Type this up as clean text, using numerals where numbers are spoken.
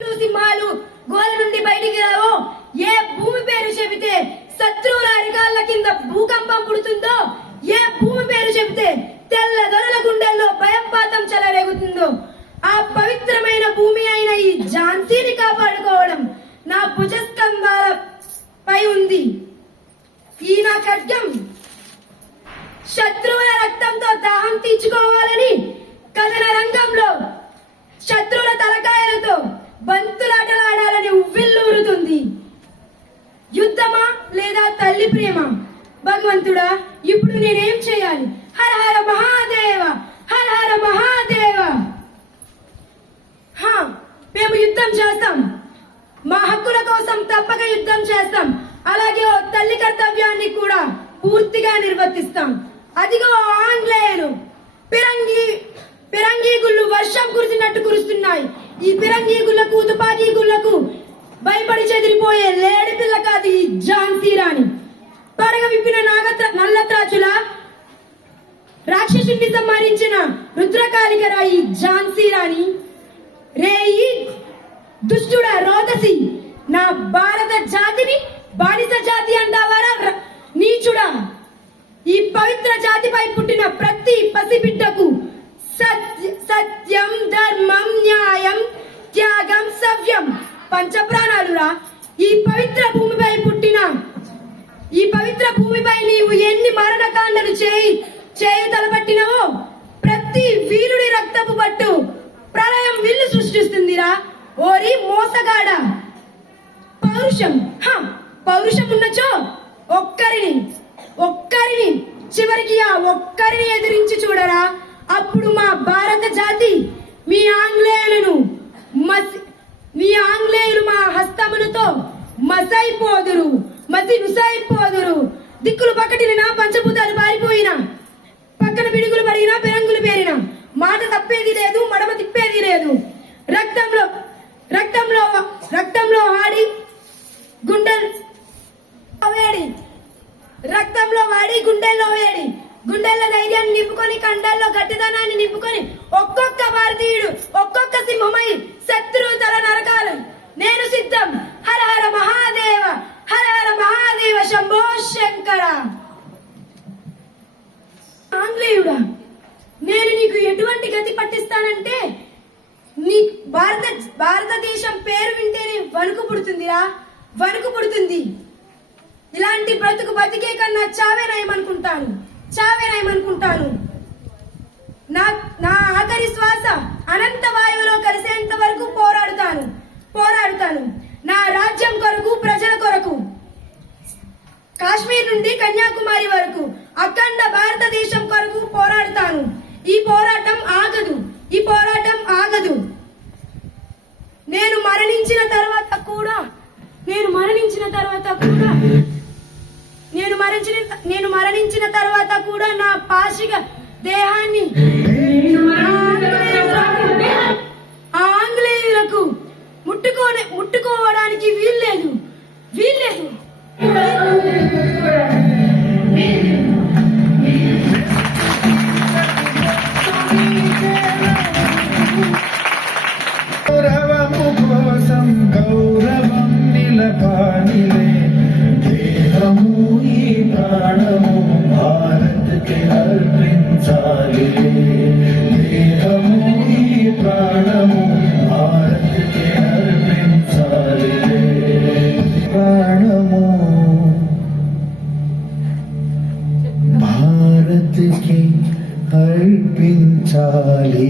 సింహాలు గోల నుండి బయటికి రావో, ఏ భూమి పేరు చెబితే శత్రువుల అరికాళ్ళ కింద భూకంపం పుడుతుందో, ఏ భూమి పేరు చెబితే తెల్ల దొరల గుండెల్లో భయంపాతం చెలరేగుతుందో, ఆ పవిత్రమైన భూమి అయిన ఈ ఝాన్సీని కాపాడుకోవడం నా భుజస్కంధాలపై ఉంది. ఈ నా ఖడ్గం శత్రువుల రక్తంతో దాహం తీర్చుకోవాలని కథన రంగంలో శత్రువుల తలకాయలతో బంతులాటలాడాలని ఉవ్విల్లూరుతుంది. యుద్ధమా లేదా తల్లి ప్రేమ? భగవంతుడా, ఇప్పుడు నేనేం చేయాలి? హర హర మహాదేవ, హర హర మహాదేవ. మేము యుద్ధం చేస్తాం, మా హక్కుల కోసం తప్పక యుద్ధం చేస్తాం. అలాగే ఓ తల్లి కర్తవ్యాన్ని కూడా పూర్తిగా నిర్వర్తిస్తాం. అదిగో ఆంగ్లేయులు పిరంగి గుళ్ళు వర్షం కురిసినట్టు కురుస్తున్నాయి. ఈ పిరంగి గుళ్లకు తుపాకీ గుళ్లకు భయపడి చెదిరిపోయే లేడి పిల్ల కాదు ఈ ఝాన్సీ రాణి. పడగ విప్పిన నల్లత్రాచుల రాక్షసుని సంహరించిన రుద్రకాళికరా ఈ ఝాన్సీ రాణి. రేయి దుష్టుడా రోదసి, నా భారత జాతిని బానిస జాతి అంటావారా నీచుడా? ఈ పవిత్ర జాతిపై పుట్టిన ప్రతి పసిబిడ్డకు సత్యం, ధర్మం, న్యాయం, త్యాగం, సవ్యం పంచప్రాణాలురా. ఈ పవిత్ర భూమిపై నీవు ఎన్ని మరణకాండలు చేయి తలపట్టినవో, ప్రతి వీరుడి రక్తపు పట్టు ప్రళయం విల్లు సృష్టిస్తుందిరా. ఓరి మోసగాడ, పౌరుషం ఉన్నచో ఒక్కరిని చివరికి ఆ ఒక్కరిని ఎదిరించి చూడరా. అప్పుడు మా భారత జాతి మీ ఆంగ్లేయులు మా హస్తములతో మసి నుసైపోదురు. దిక్కులు పక్కటిన పంచభూతాలు పారిపోయినా, పక్కన పిడుగులు పడినా, పెరంగులు పేరినా, మాట తప్పేది లేదు, మడమ తిప్పేది లేదు. రక్తంలో ఆడి గుండెల్లో వేడి, గుండెల్లో ధైర్యాన్ని నింపుకొని, కండల్లో గట్టిదనాన్ని నింపుకొని, ఒక్కొక్క భారతీయుడు ఒక్కొక్క సింహమై శత్రువు తల నరకాలు నేను సిద్ధం. హర హర మహాదేవ, హర హర మహాదేవ, శంభో శంకర. ఆంగ్లేయుడా, నేను నీకు ఎటువంటి గతి పట్టిస్తానంటే నీ భారతదేశం పేరు వింటేనే వణుకు పుడుతుంది. ఇలాంటి బ్రతుకు బతికే కన్నా చావే నయమనుకుంటాను. నా ఆఖరి శ్వాస అనంత వాయువులో కలిసేంత వరకు పోరాడుతాను. నా రాజ్యం కొరకు, ప్రజల కొరకు, కాశ్మీర్ నుండి కన్యాకుమారి వరకు అఖండ భారతదేశం కొరకు పోరాడుతాను. ఈ పోరాటం ఆగదు. నేను మరణించిన తర్వాత కూడా నా పాశిక దేహాన్ని ఆంగ్లేయులకు ముట్టుకోవడానికి వీల్లేదు. గౌరవం నిలపానిలే, దేహము ఈ ప్రాణము భారత్కి అర్పించాలి. దేహము ఈ ప్రాణము భారత్కి అర్పించాలి. ప్రాణము భారత్కి అర్పించాలి.